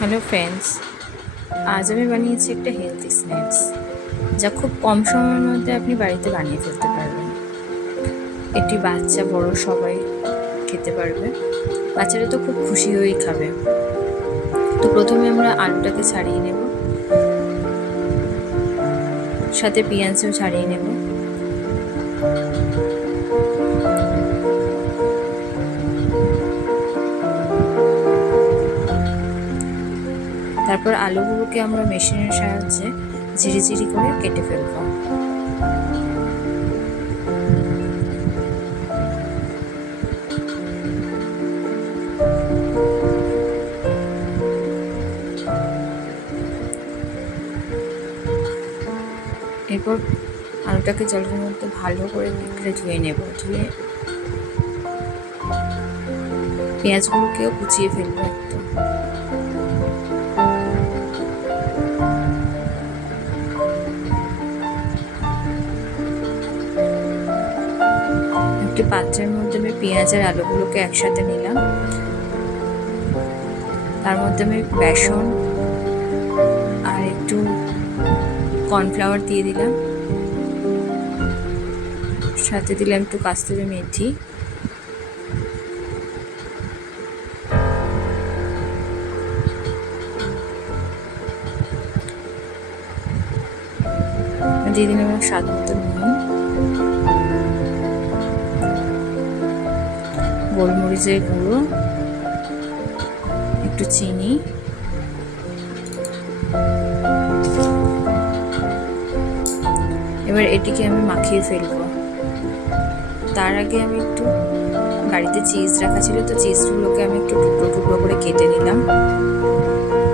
Hello friends, আজ আমি বানিয়েছি একটা হেলথি স্ন্যাক্স, যা খুব কম সময়ের মধ্যে আপনি বাড়িতে বানিয়ে ফেলতে পারবেন। এটি বাচ্চা বড় সবাই খেতে পারবে। বাচ্চারা তো খুব খুশি হয়েই খাবে। তো প্রথমে আমরা আলুটাকে ছাড়িয়ে নেব, সাথে পেঁয়াজও ছাড়িয়ে নেব। তারপর আলুগুলোকে আমরা মেশিনের সাহায্যে ঝিরিঝিরি করে কেটে ফেলব। এরপর আলুটাকে জলের মধ্যে ভালো করে ধুয়ে নেব। ধুয়ে পেঁয়াজগুলোকেও কুচিয়ে ফেলবো একদম। একটি পাত্রের মধ্যে আমি পেঁয়াজ আর আলুগুলোকে একসাথে নিলাম। তার মধ্যে আমি বেসন আর একটু কর্নফ্লাওয়ার দিয়ে দিলাম, সাথে দিলাম একটু কাস্তুরি মেথি, দিয়ে দিলাম স্বাদ মতো নুন, গোলমরিচের গুঁড়ো, একটু চিনি, এবার এটিকে আমি মাখিয়ে ফেলবো। তার আগে আমি একটু বাড়িতে চিজ রাখা ছিল, তো চিজগুলোকে আমি একটু টুকরো টুকরো করে কেটে নিলাম,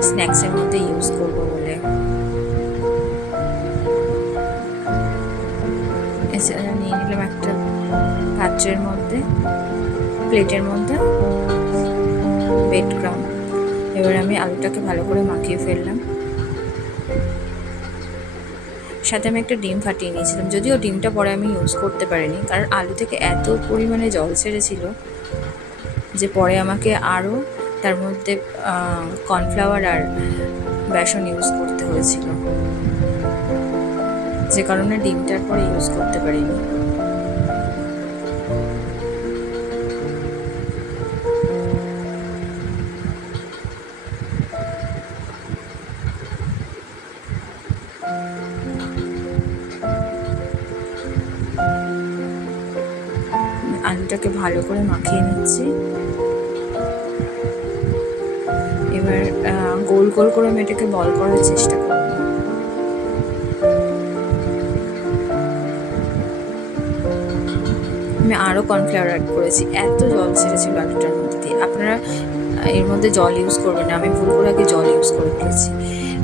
স্ন্যাক্সের মধ্যে ইউজ করবো বলে। এছাড়া নিয়ে নিলাম একটা পাত্রের মধ্যে, প্লেটের মধ্যে ব্রেড ক্রাম্ব। এবার আমি আলুটাকে ভালো করে মাখিয়ে ফেললাম। সাথে আমি একটা ডিম ফাটিয়ে নিয়েছিলাম, যদিও ডিমটা পরে আমি ইউজ করতে পারিনি, কারণ আলু থেকে এত পরিমাণে জল ছেড়েছিল যে পরে আমাকে আরও তার মধ্যে কর্নফ্লাওয়ার আর বেসন ইউজ করতে হয়েছিল, যে কারণে ডিমটার পরে ইউজ করতে পারিনি। আলুটাকে ভালো করে মাখিয়ে নিচ্ছি। এবার গোল গোল করে আমি এটাকে বল করার চেষ্টা করব। আমি আরও কর্নফ্লাওয়ার অ্যাড করেছি, এত জল ছেড়েছিল আলুটার মধ্যে দিয়ে। আপনারা এর মধ্যে জল ইউজ করবেন না, আমি ভুল করে আগে জল ইউজ করে ফেলেছি।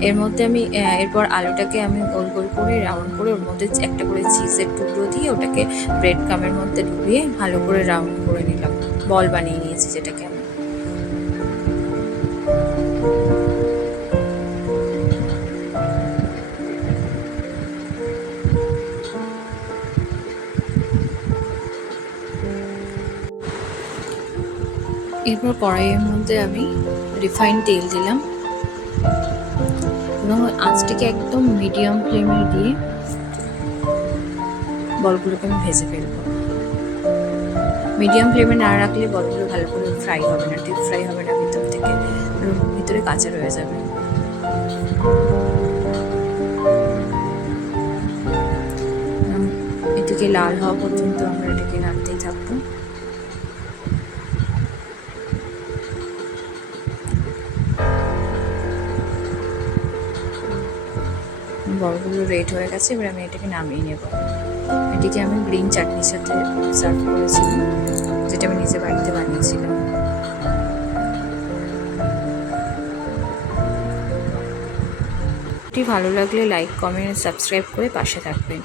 এর মধ্যে আমি এরপর আলুটাকে আমি গোল গোল করে রাউন্ড করে ওর মধ্যে একটা করে চিজের টুকরো দিয়ে ওটাকে ব্রেড ক্রাম্বের মধ্যে ডুবিয়ে ভালো করে রাউন্ড করে নিলাম, বল বানিয়ে নিয়েছি যেটাকে আমি। এরপর কড়াইয়ের মধ্যে আমি রিফাইন্ড তেল দিলাম এবং আঁচটিকে একদম মিডিয়াম ফ্লেমে দিয়ে বলগুলোকে আমি ভেজে ফেলব। মিডিয়াম ফ্লেমে না রাখলে বলগুলো ভালো করে ফ্রাই হবে না, ডিপ ফ্রাই হবে না, ভিতর থেকে ভিতরে কাঁচা রয়ে যাবে। এটিকে লাল হওয়া পর্যন্ত আমরা এটাকে নাড়তেই থাকবো। বলগুলো রেড হয়ে গেছে, এবার আমি এটাকে নামিয়ে নেব। এটিকে আমি গ্রিন চাটনির সাথে সার্ভ করেছিলাম, যেটা আমি নিজে বাড়িতে বানিয়েছিলাম। এটি ভালো লাগলে লাইক, কমেন্ট, সাবস্ক্রাইব করে পাশে থাকবেন।